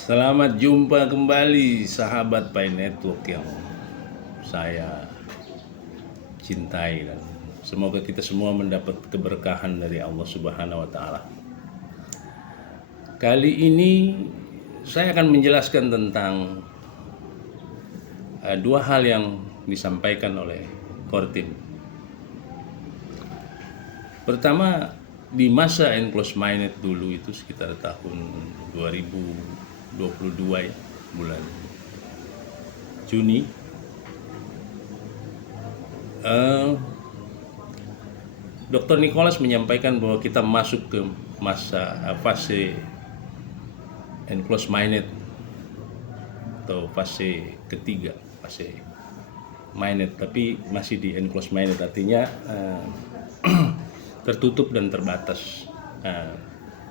Selamat jumpa kembali sahabat Pi Network yang saya cintai, dan semoga kita semua mendapat keberkahan dari Allah Subhanahu wa taala. Kali ini saya akan menjelaskan tentang dua hal yang disampaikan oleh Kortin. Pertama, di masa enclosed minded dulu itu sekitar tahun 2022 ya, bulan Juni, Dr. Nicholas menyampaikan bahwa kita masuk ke masa fase enclosed minded atau fase ketiga, fase minded, tapi masih di enclosed minded, artinya tertutup dan terbatas,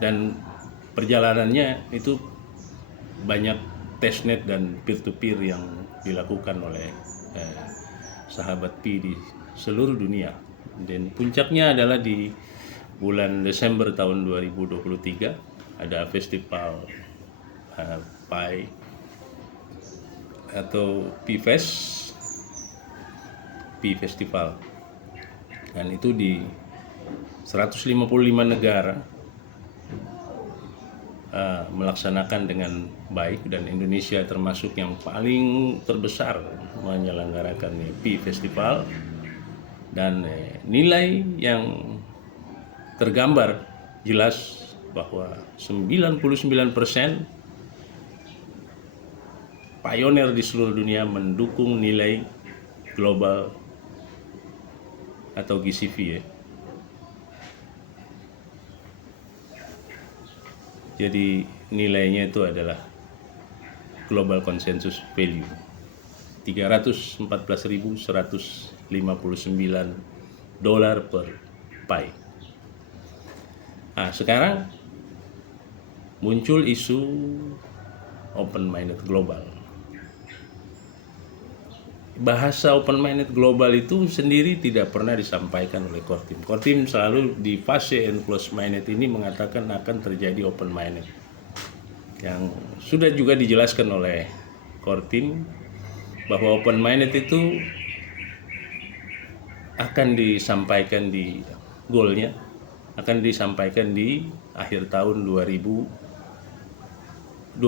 dan perjalanannya itu banyak testnet dan peer-to-peer yang dilakukan oleh sahabat Pi di seluruh dunia, dan puncaknya adalah di bulan Desember tahun 2023 ada festival Pi atau Pi Festival, dan itu di 155 negara melaksanakan dengan baik, dan Indonesia termasuk yang paling terbesar menyelenggarakan Pi Festival. Dan nilai yang tergambar jelas bahwa 99% pioneer di seluruh dunia mendukung nilai global atau GCV ya. Jadi nilainya itu adalah Global Consensus Value $314.159 per Pi. Nah, sekarang muncul isu open-minded global. Bahasa open-minded global itu sendiri tidak pernah disampaikan oleh Kortin. Kortin selalu di fase enclosed minded ini mengatakan akan terjadi open-minded. Yang sudah juga dijelaskan oleh Kortin bahwa open-minded itu akan disampaikan di goalnya, akan disampaikan di akhir tahun 2024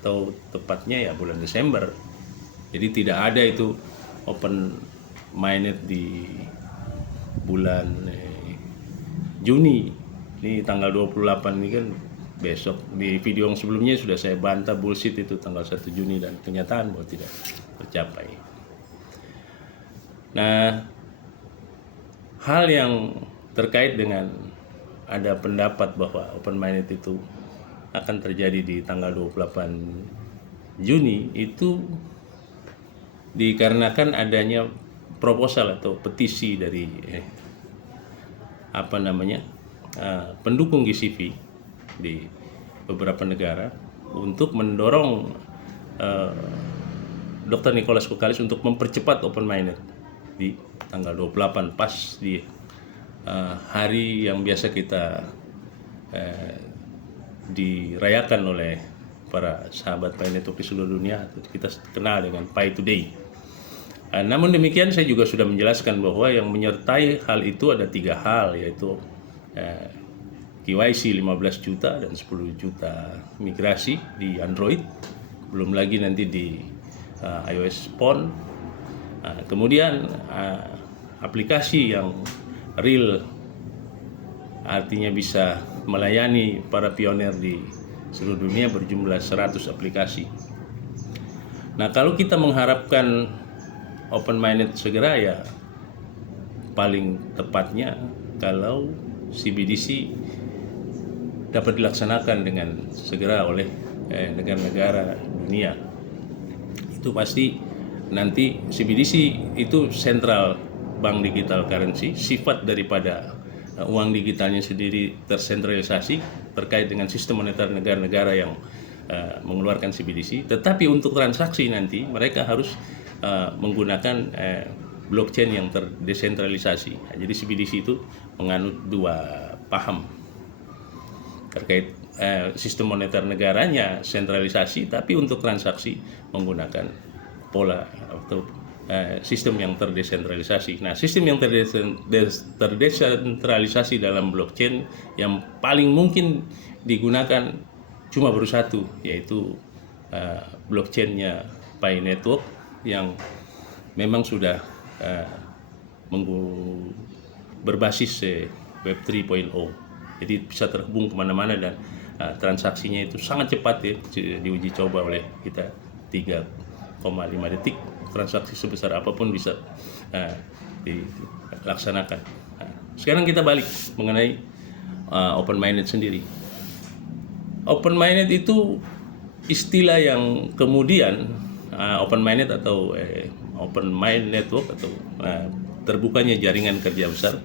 atau tepatnya ya bulan Desember. Jadi tidak ada itu open minded di bulan Juni. Ini tanggal 28 ini kan besok. Di video yang sebelumnya sudah saya bantah bullshit itu tanggal 1 Juni, dan kenyataan bahwa tidak tercapai. Nah, hal yang terkait dengan ada pendapat bahwa open minded itu akan terjadi di tanggal 28 Juni itu dikarenakan adanya proposal atau petisi dari pendukung GCV di beberapa negara untuk mendorong Dr. Nicholas Kokalis untuk mempercepat open minded di tanggal 28, pas di hari yang biasa kita dirayakan oleh para sahabat Pi Network di seluruh dunia, kita kenal dengan Pi Today. Namun demikian, saya juga sudah menjelaskan bahwa yang menyertai hal itu ada 3 hal, yaitu KYC 15 juta dan 10 juta migrasi di Android, belum lagi nanti di iOS phone. Kemudian aplikasi yang real, artinya bisa melayani para pioner di seluruh dunia, berjumlah 100 aplikasi. Nah, kalau kita mengharapkan open minded segera, ya paling tepatnya kalau CBDC dapat dilaksanakan dengan segera oleh negara-negara dunia. Itu pasti nanti CBDC itu central bank digital currency. Sifat daripada uang digitalnya sendiri tersentralisasi terkait dengan sistem moneter negara-negara yang mengeluarkan CBDC. Tetapi untuk transaksi nanti mereka harus menggunakan blockchain yang terdesentralisasi. Jadi CBDC itu menganut 2 paham. terkait sistem moneter negaranya sentralisasi, tapi untuk transaksi menggunakan pola atau sistem yang terdesentralisasi. Nah, sistem yang terdesentralisasi dalam blockchain yang paling mungkin digunakan cuma baru satu, yaitu blockchainnya Pi Network yang memang sudah berbasis Web 3.0. Jadi bisa terhubung kemana-mana dan transaksinya itu sangat cepat ya, diuji coba oleh kita 3,5 detik, transaksi sebesar apapun bisa dilaksanakan. Sekarang kita balik mengenai open minded sendiri. Open minded itu istilah yang kemudian open minded atau open mind network atau terbukanya jaringan kerja besar.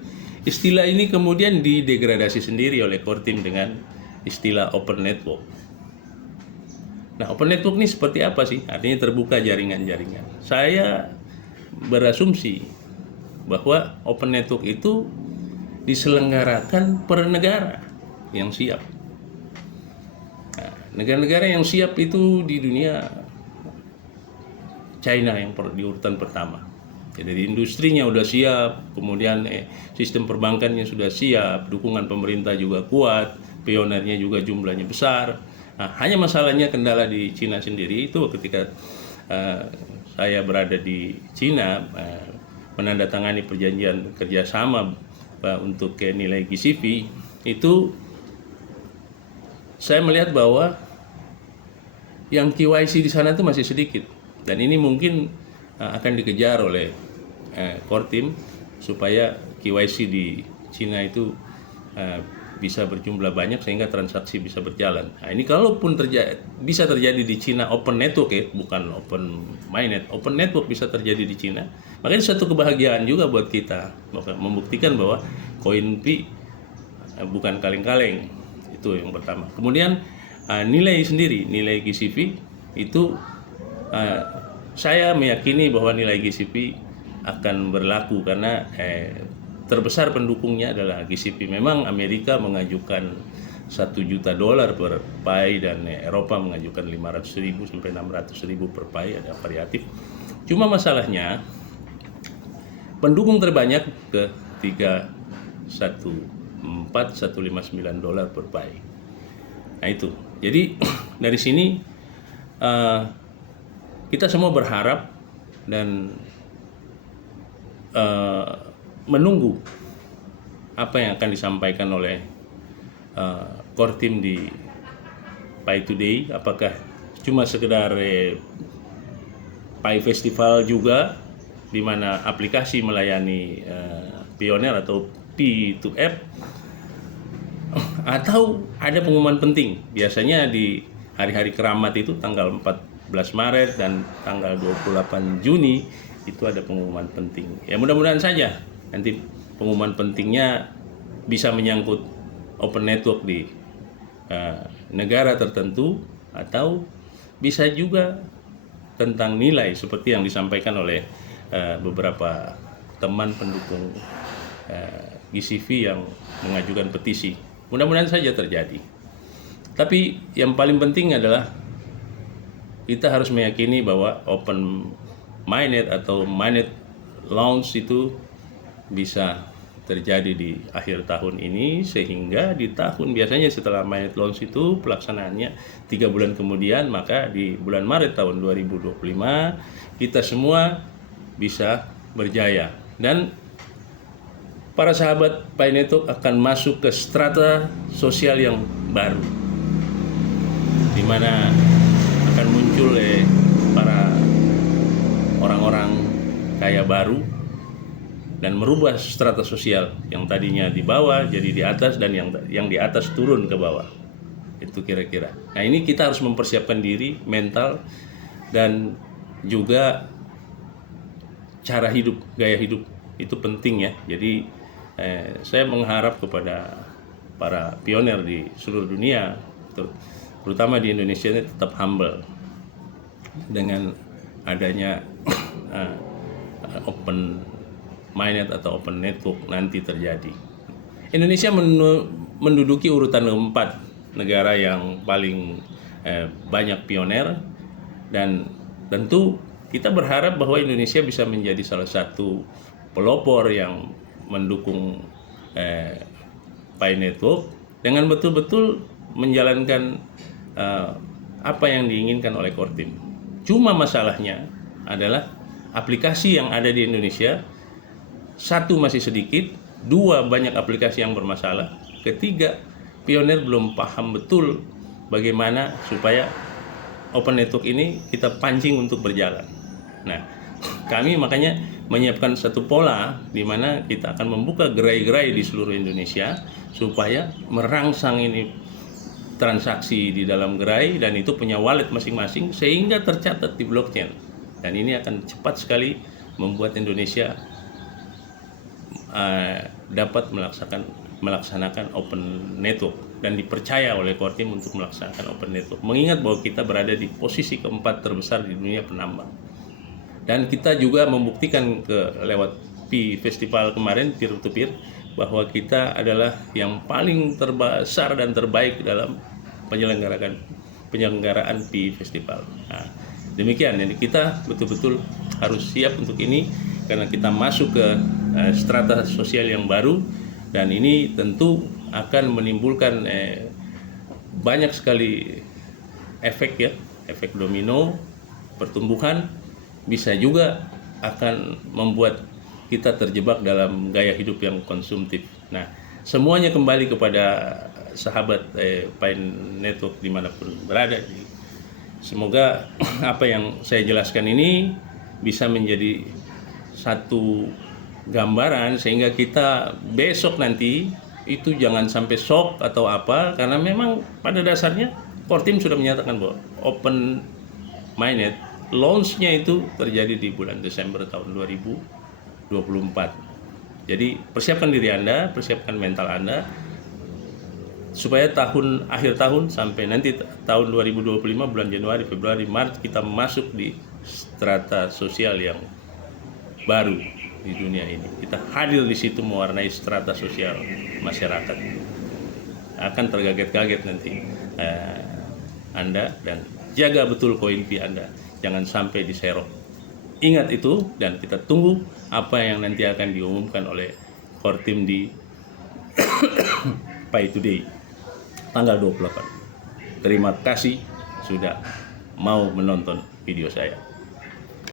Istilah ini kemudian didegradasi sendiri oleh core team dengan istilah open network. Nah, open network ini seperti apa sih? Artinya terbuka jaringan-jaringan. Saya berasumsi bahwa open network itu diselenggarakan per negara yang siap. Nah, negara-negara yang siap itu di dunia China yang di urutan pertama. Jadi industrinya udah siap, kemudian sistem perbankannya sudah siap, dukungan pemerintah juga kuat, pionernya juga jumlahnya besar. Nah, hanya masalahnya kendala di Cina sendiri itu ketika saya berada di Cina menandatangani perjanjian kerjasama untuk nilai GCV itu saya melihat bahwa yang KYC di sana itu masih sedikit dan ini mungkin akan dikejar oleh core team supaya KYC di Cina itu bisa berjumlah banyak sehingga transaksi bisa berjalan. Nah, ini kalaupun bisa terjadi di Cina open network ya, bukan open mainnet, open network bisa terjadi di Cina. Makanya satu kebahagiaan juga buat kita membuktikan bahwa koin Pi bukan kaleng-kaleng. Itu yang pertama. Kemudian nilai sendiri, nilai GCV itu saya meyakini bahwa nilai GCV akan berlaku karena terbesar pendukungnya adalah GCP. Memang Amerika mengajukan $1 juta per Pi dan Eropa mengajukan 500.000 sampai 600.000 per Pi, ada variatif. Cuma masalahnya pendukung terbanyak ke $314.159 per Pi. Nah itu. Jadi dari sini kita semua berharap dan menunggu apa yang akan disampaikan oleh core team di Pi Today. Apakah cuma sekedar Pi Festival juga di mana aplikasi melayani pioner atau P2F, atau ada pengumuman penting. Biasanya di hari-hari keramat itu tanggal 14 Maret dan tanggal 28 Juni itu ada pengumuman penting. Ya mudah-mudahan saja nanti pengumuman pentingnya bisa menyangkut open network di negara tertentu atau bisa juga tentang nilai seperti yang disampaikan oleh beberapa teman pendukung GCV yang mengajukan petisi. Mudah-mudahan saja terjadi. Tapi yang paling penting adalah kita harus meyakini bahwa open mainnet atau mainnet launch itu bisa terjadi di akhir tahun ini, sehingga di tahun biasanya setelah mainnet launch itu pelaksanaannya 3 bulan kemudian, maka di bulan Maret tahun 2025 kita semua bisa berjaya dan para sahabat Pi Network akan masuk ke strata sosial yang baru, di mana akan muncul para orang-orang kaya baru dan merubah strata sosial yang tadinya di bawah jadi di atas dan yang di atas turun ke bawah. Itu kira-kira. Nah, ini kita harus mempersiapkan diri, mental dan juga cara hidup, gaya hidup itu penting ya. Jadi saya mengharap kepada para pioner di seluruh dunia, terutama di Indonesia, ini tetap humble dengan adanya open mainnet atau open network nanti terjadi. Indonesia menduduki urutan keempat negara yang paling banyak pioner, dan tentu kita berharap bahwa Indonesia bisa menjadi salah satu pelopor yang mendukung Pi Network dengan betul-betul menjalankan apa yang diinginkan oleh Kortim. Cuma masalahnya adalah aplikasi yang ada di Indonesia, satu masih sedikit, dua banyak aplikasi yang bermasalah, ketiga pionir belum paham betul bagaimana supaya open network ini kita pancing untuk berjalan. Nah, kami makanya menyiapkan satu pola di mana kita akan membuka gerai-gerai di seluruh Indonesia supaya merangsang ini transaksi di dalam gerai, dan itu punya wallet masing-masing sehingga tercatat di blockchain. Dan ini akan cepat sekali membuat Indonesia dapat melaksanakan open network dan dipercaya oleh Kortim untuk melaksanakan open network. Mengingat bahwa kita berada di posisi keempat terbesar di dunia penambang. Dan kita juga membuktikan lewat Pi Festival kemarin, peer to peer, bahwa kita adalah yang paling terbesar dan terbaik dalam penyelenggaraan Pi Festival. Nah, demikian, jadi kita betul-betul harus siap untuk ini karena kita masuk ke strata sosial yang baru, dan ini tentu akan menimbulkan banyak sekali efek domino pertumbuhan, bisa juga akan membuat kita terjebak dalam gaya hidup yang konsumtif. Nah, semuanya kembali kepada sahabat Pi Network dimanapun berada. Semoga apa yang saya jelaskan ini bisa menjadi satu gambaran sehingga kita besok nanti itu jangan sampai shock atau apa, karena memang pada dasarnya Kortim sudah menyatakan bahwa Open Mainnet launch-nya itu terjadi di bulan Desember tahun 2024. Jadi persiapkan diri Anda, persiapkan mental Anda supaya akhir tahun sampai nanti tahun 2025 bulan Januari, Februari, Maret kita masuk di strata sosial yang baru di dunia ini. Kita hadir di situ mewarnai strata sosial masyarakat. Akan terkaget-kaget nanti Anda, dan jaga betul koin Pi Anda, jangan sampai diserok. Ingat itu, dan kita tunggu apa yang nanti akan diumumkan oleh Kortim di Pi Today tanggal 28. Terima kasih sudah mau menonton video saya.